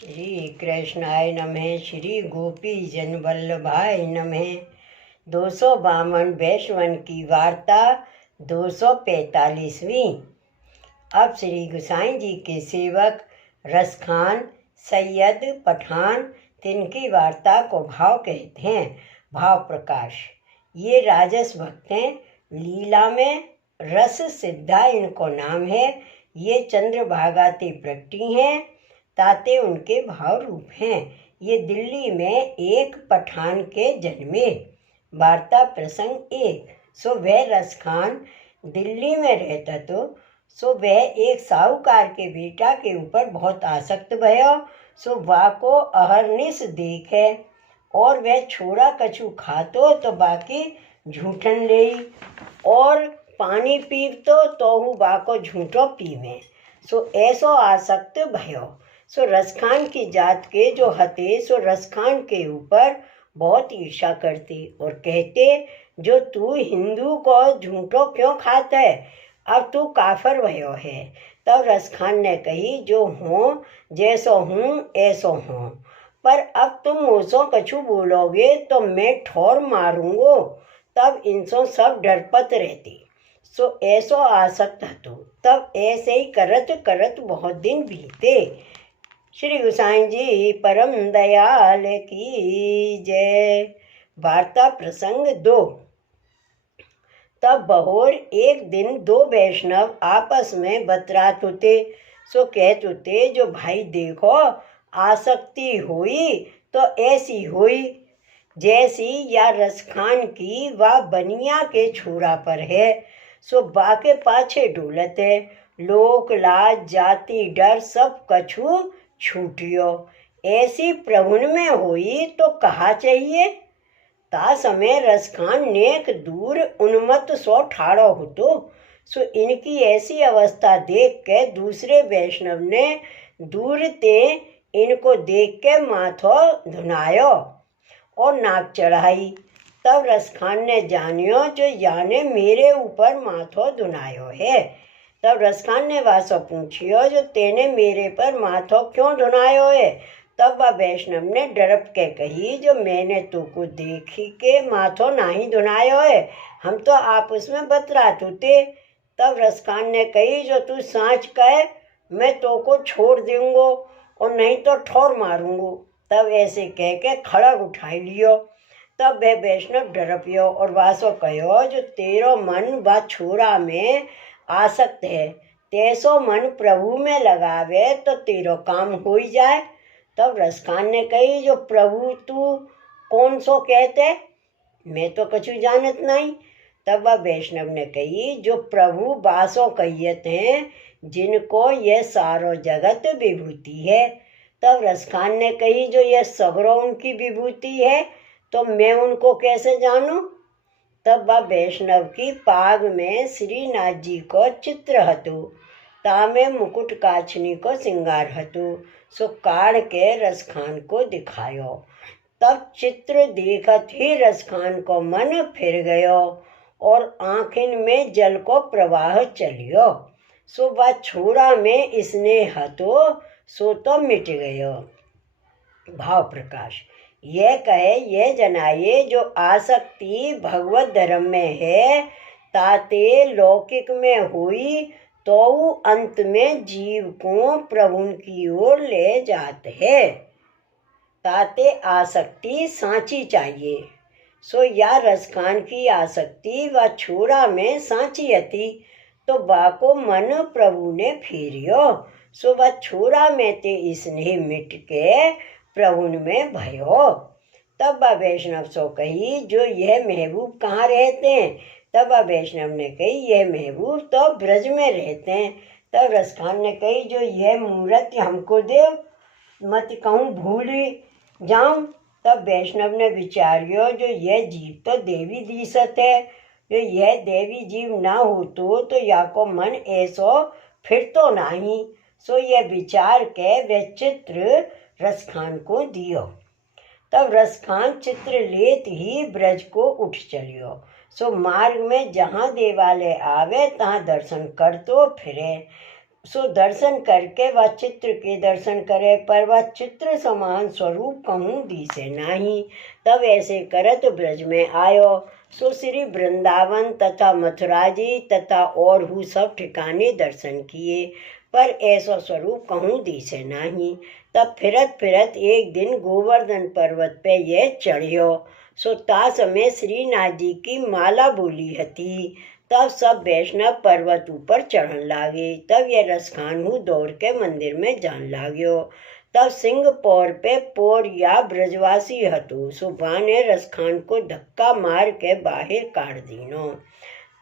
श्री कृष्णाय नमः। श्री गोपी जन वल्लभाय नमः। 252 वैष्णवन की वार्ता 245वीं। अब श्री गोसाई जी के सेवक रसखान सैयद पठान तिनकी वार्ता को भाव कहते हैं। भाव प्रकाश। ये राजस भक्त हैं, लीला में रस सिद्धा इनको नाम है। ये चंद्रभागाते प्रकटी हैं, ताते उनके भाव रूप हैं। ये दिल्ली में एक पठान के जन्मे। वार्ता प्रसंग 1। सो वह रसखान दिल्ली में रहता सो वह एक साहूकार के बेटा के ऊपर बहुत आसक्त भयो। सो वाको अहरनिश देखे और वह छोड़ा कछु खातो तो बाकी झूठन ले और पानी पीवतो तो हूँ बाको झूठो पीवे। सो ऐसो आसक्त भयो। सो रसखान की जात के जो हते सो रसखान के ऊपर बहुत ईर्षा करते और कहते, जो तू हिंदू को झूठो क्यों खाता है, अब तू काफर भयो है। तब रसखान ने कही, जो हूँ जैसो हूँ ऐसो हूँ, पर अब तुम मुझसो कछु बोलोगे तो मैं ठोर मारूंगो। तब इनसो सब डरपत रहती। सो ऐसो आसक्त हतो। तब ऐसे ही करत करत बहुत दिन बीते। श्री गोसाई जी परम दयाल की जय। वार्ता प्रसंग 2। तब बहोर एक दिन दो वैष्णव आपस में बतरात होते। सो कहते होते, जो भाई देखो आसक्ति हुई तो ऐसी हुई जैसी या रसखान की व बनिया के छोरा पर है। सो बाके पाछे डोलत है। लोक लाज जाति डर सब कछु छूटियो। ऐसी प्रभुन में हुई तो कहा चाहिए। ता समय रसखान नेक दूर उन्मत्त सो ठाड़ो होतो। सो इनकी ऐसी अवस्था देख के दूसरे वैष्णव ने दूर ते इनको देख के माथो धुनायो और नाक चढ़ाई। तब रसखान ने जानियो, जो याने मेरे ऊपर माथो धुनायो है। तब रसखान ने वासो पूछियो, जो तेने मेरे पर माथो क्यों धुनायो है। तब वह वैष्णव ने डरप के कही, जो मैंने तुको देखी के माथो नहीं धुनायो है, हम तो आपस में बतरात होते। तब रसखान ने कही, जो तू सांच कहे मैं तो को छोड़ दूंगो और नहीं तो ठोर मारूंगो। तब ऐसे कह के खड़ग उठाई लियो। तब वह वैष्णव डरपियो और वासो कहो, जो तेरो मन व छोरा में आसक्त है, तैसो मन प्रभु में लगावे तो तेरो काम हो ही जाए। तब रसखान ने कही, जो प्रभु तू कौन सो कहते, मैं तो कछु जानत नहीं। तब वह वैष्णव ने कही, जो प्रभु बासो कहियत हैं, जिनको यह सारो जगत विभूति है। तब रसखान ने कही, जो यह सगरो उनकी विभूति है तो मैं उनको कैसे जानूं। तब वह वैष्णव की पाग में श्रीनाथ जी को चित्र हतु, तामे मुकुट काछनी को सिंगार हतु। सो काढ़ के रसखान को दिखायो। तब चित्र देखत ही रसखान को मन फिर गयो और आँखिन में जल को प्रवाह चलियो। सो वह छोरा में स्नेह हतो सो तो मिट गयो। भाव प्रकाश। यह कहे, यह जनाए, जो आसक्ति भगवत धर्म में है, ताते लौकिक में हुई तो अंत में जीव को प्रभु की ओर ले जाते है। ताते आसक्ति सांची चाहिए। सो या रसखान की आसक्ति व छोरा में सांची हती, तो बाको मन प्रभु ने फेरियो। सो वह छोरा में ते स्नेह मिट के प्रभुन में भयो। तब वह वैष्णव सो कही, जो यह महबूब कहाँ रहते हैं। तब वह वैष्णव ने कही, यह महबूब तो ब्रज में रहते हैं। तब रसखान ने कही, जो यह मूर्ति हमको दे, मत कहूँ भूल जाऊं। तब वैष्णव ने विचारियो, जो यह जीव तो देवी दीसत है, जो यह देवी जीव ना हो तो या को मन ऐसो फिर तो नहीं। सो यह विचार के वह चित्र रसखान को दियो। तब रसखान चित्र लेत ही ब्रज को उठ चलियो। सो मार्ग में जहाँ देवालय आवे तहाँ दर्शन करतो फिरे। सो दर्शन करके वह चित्र के दर्शन करे, पर वह चित्र समान स्वरूप कहूँ दिसे नाही। तब ऐसे करत ब्रज में आयो। सो श्री वृंदावन तथा मथुरा जी तथा और हु सब ठिकाने दर्शन किए, पर ऐसा स्वरूप कहूँ दिसे नाही। तब फिरत फिरत एक दिन गोवर्धन पर्वत पे यह चढ़ियो। सो ता समय श्रीनाथ जी की माला बोली हती। तब सब वैष्णव पर्वत ऊपर चढ़न लागे। तब यह रसखानू दौड़ के मंदिर में जान लाग्यो। तब सिंह पौर पे पौर या ब्रजवासी हतो। सो ने रसखान को धक्का मार के बाहर काट दीनो।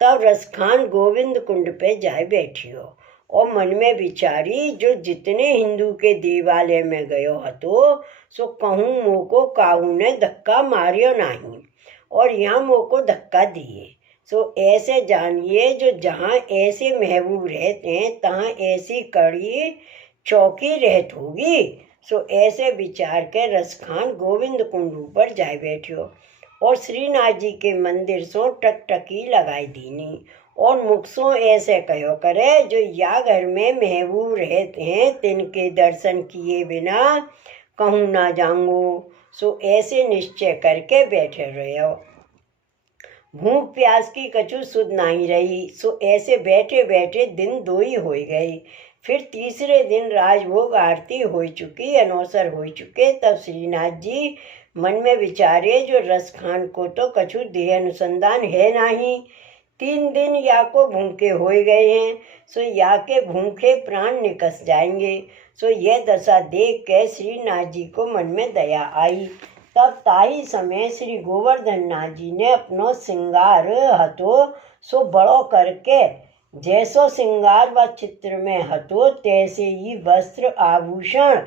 तब रसखान गोविंद कुंड पे जाए बैठियो और मन में विचारी, जो जितने हिंदू के देवालय में गयो हतो, सो कहूँ मोको काहू ने धक्का मारियो नहीं और यहाँ मोको धक्का दिए। सो ऐसे जानिए, जो जहाँ ऐसे महबूब रहते हैं तहाँ ऐसी कड़ी चौकी रहत होगी। सो ऐसे विचार के रसखान गोविंद कुंड पर जाए बैठियो और श्रीनाथ जी के मंदिर सो टकटकी लगाई दीनी और मुख सो ऐसे कहो करे, जो या घर में महबूब रहते हैं तिनके दर्शन किए बिना कहूँ ना जाऊंगो। सो ऐसे निश्चय करके बैठे रहो। भूख प्यास की कछु सुध नहीं रही। सो ऐसे बैठे बैठे दिन 2 ही हो गए। फिर तीसरे दिन राजभोग आरती हो चुकी, अनौसर हो चुके। तब श्रीनाथ जी मन में विचारे, जो रसखान को तो कछु देह अनुसंधान है नहीं। 3 दिन या को भूखे हो गए हैं। सो या के भूखे प्राण निकस जाएंगे। सो यह दशा देख के श्रीनाथ जी को मन में दया आई। तब ताई समय श्री गोवर्धन नाथ जी ने अपनो श्रृंगार हतो सो बड़ो करके, जैसो श्रृंगार व चित्र में हतो तैसे ही वस्त्र आभूषण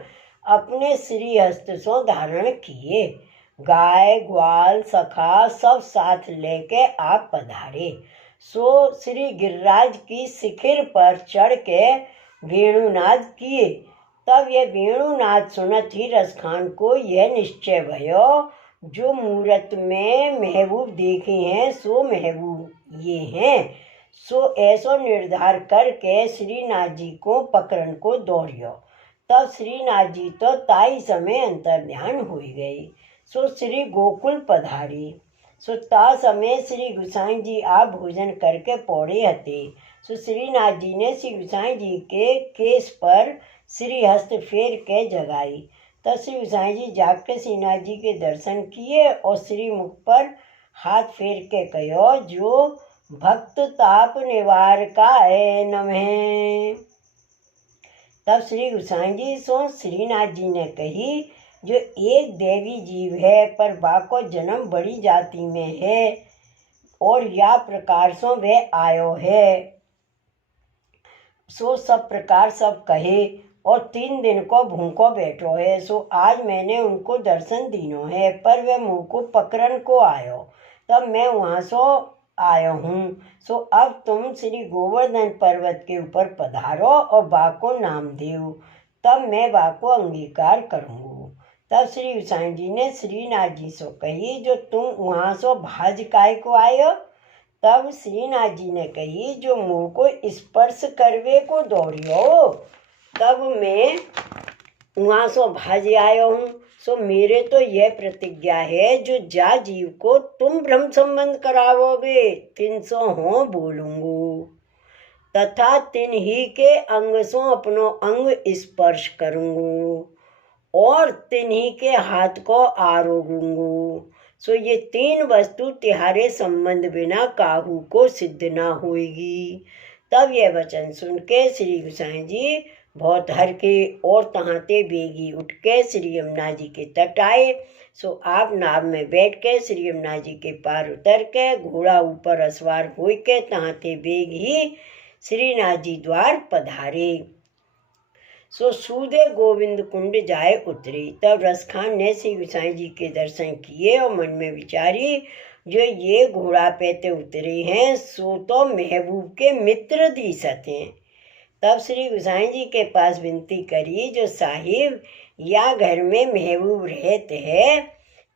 अपने श्री हस्त सो धारण किए। गाय ग्वाल सखा सब साथ लेके आप पधारे। सो श्री गिरिराज की शिखर पर चढ़ के वेणुनाद किए। तब यह वेणुनाद सुनत ही रसखान को यह निश्चय भयो, जो मूरत में महबूब देखे हैं सो महबूब ये हैं। सो ऐसो निर्धार करके श्रीनाथ जी को पकड़न को दौड़ियो। तब श्रीनाथ जी तो ताई समय अंतर्ध्यान हो गए। सो श्री गोकुल पधारी। सो ता समय श्री गुसाई जी आप भोजन करके पौड़े हते। सो श्रीनाथ जी ने श्री गुसाई जी के केस पर श्री हस्त फेर के जगाई। तब श्री गुसाई जी जाग के श्रीनाथ जी के दर्शन किए और श्री मुख पर हाथ फेर के कहो, जो भक्त ताप निवार का है नमः। तब श्री गुसाई जी सो श्रीनाथ जी ने कही, जो एक देवी जीव है, पर बाको जन्म बड़ी जाति में है और या प्रकार सो वह आयो है। सो सब प्रकार सब कहे और 3 दिन को भूखो बैठो है। सो आज मैंने उनको दर्शन दीनो है, पर वह मुँह को पकड़न को आयो, तब मैं वहाँ सो आयो हूँ। सो अब तुम श्री गोवर्धन पर्वत के ऊपर पधारो और बाको नाम देव, तब मैं बाको अंगीकार करूँगा। तब श्री गुसाई जी ने श्रीनाथ जी सो कही, जो तुम वहाँ सो भाज काय को आयो। तब श्रीनाथ जी ने कही, जो मुँह को स्पर्श करवे को दौड़ियो, तब मैं वहाँ सो भाज आयो हूँ। सो मेरे तो यह प्रतिज्ञा है, जो जा जीव को तुम ब्रह्म संबंध करावोगे 300 हो बोलूँगो, तथा तिन ही के अंग सो अपनो अंग स्पर्श करूँगो और तिन्ही के हाथ को आरोगूंगो। सो ये 3 वस्तु तिहारे संबंध बिना काहू को सिद्ध ना होगी। तब यह वचन सुन के श्री गुसाई जी बहुत हर के और तहाते बेगी उठ के श्री यमुना जी के तट आए। सो आप नाव में बैठ के श्री यमुना जी के पार उतर के घोड़ा ऊपर असवार हो के तहाते बेग ही श्रीनाथ जी द्वार पधारे। सो सूदे गोविंद कुंड जाए उतरे। तब रसखान ने श्री गुसाई जी के दर्शन किए और मन में विचारी, जो ये घोड़ा पे उतरे हैं सो तो महबूब के मित्र दिसत हैं। तब श्री गुसाई जी के पास विनती करी, जो साहिब या घर में महबूब रहते है,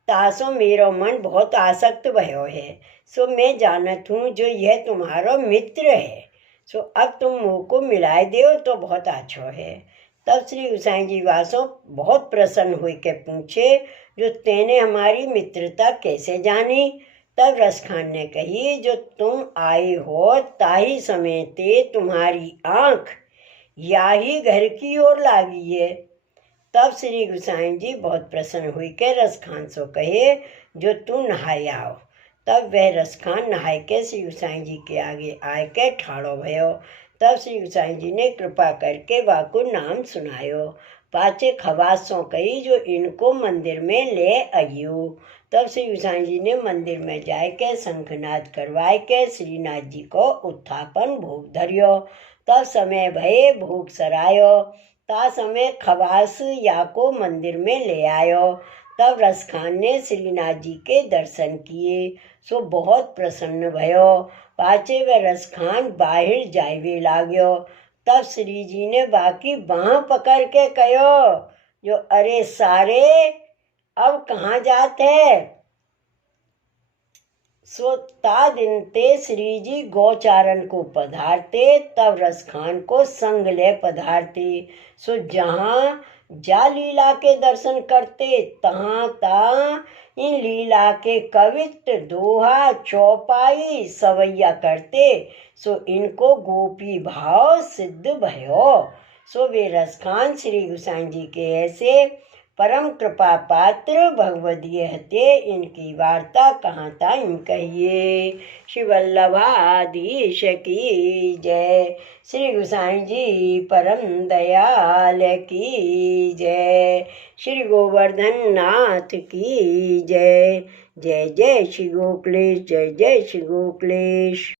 तासो मेरो मन बहुत आसक्त भयो है। सो मैं जानत हूँ, जो यह तुम्हारो मित्र है, सो अब तुम मुँह को मिलाए दो तो बहुत अच्छो है। तब श्री गोसाई जी वासो बहुत प्रसन्न हुई के पूछे, जो तेने हमारी मित्रता कैसे जानी? तब रसखान ने कही, जो तुम आए हो ताही समय ते तुम्हारी आंख या ही घर की ओर लागी है। तब श्री गोसाई जी बहुत प्रसन्न हुई के रसखान सो कहे, जो तू नहाए आओ। तब वह रसखान नहाए के श्री गोसाई जी के आगे आए के ठाड़ो भयो। तब श्री गोसाई जी ने कृपा करके वाको नाम सुनायो। पाचे खवासों कही, जो इनको मंदिर में ले आइयो। तब श्री गोसाई जी ने मंदिर में जाए के शंखनाद करवाए के श्रीनाथ जी को उत्थापन भोग धरियो। तब समय भये भोग सरायो। ता समय खवास या को मंदिर में ले आयो। तब रसखान ने श्रीनाथ जी के दर्शन किए, सो बहुत प्रसन्न भयो। पाचे व रसखान बाहर जाइवे लाग्यो। तब श्री जी ने बाकी बाह पकड़ के कहो, जो अरे सारे अब कहाँ जात है? सो ता दिन ते श्री जी गौचारण को पधारते, तब रसखान को संग ले पधारते। सो जहाँ जा लीला के दर्शन करते, तहाँ ता इन लीला के कवित्र दोहा चौपाई सवैया करते। सो इनको गोपी भाव सिद्ध भयो। सो वे रसखान श्री गोसाई जी के ऐसे परम कृपा पात्र भगवदीय हते। इनकी वार्ता कहाँ ताईं कहिए। श्री वल्लभाधीश की जय। श्री गोसाई जी परम दयाल की जय। श्री गोवर्धन नाथ की जय। जय जय श्री गोकुलेश, जय जय श्री गोकुलेश।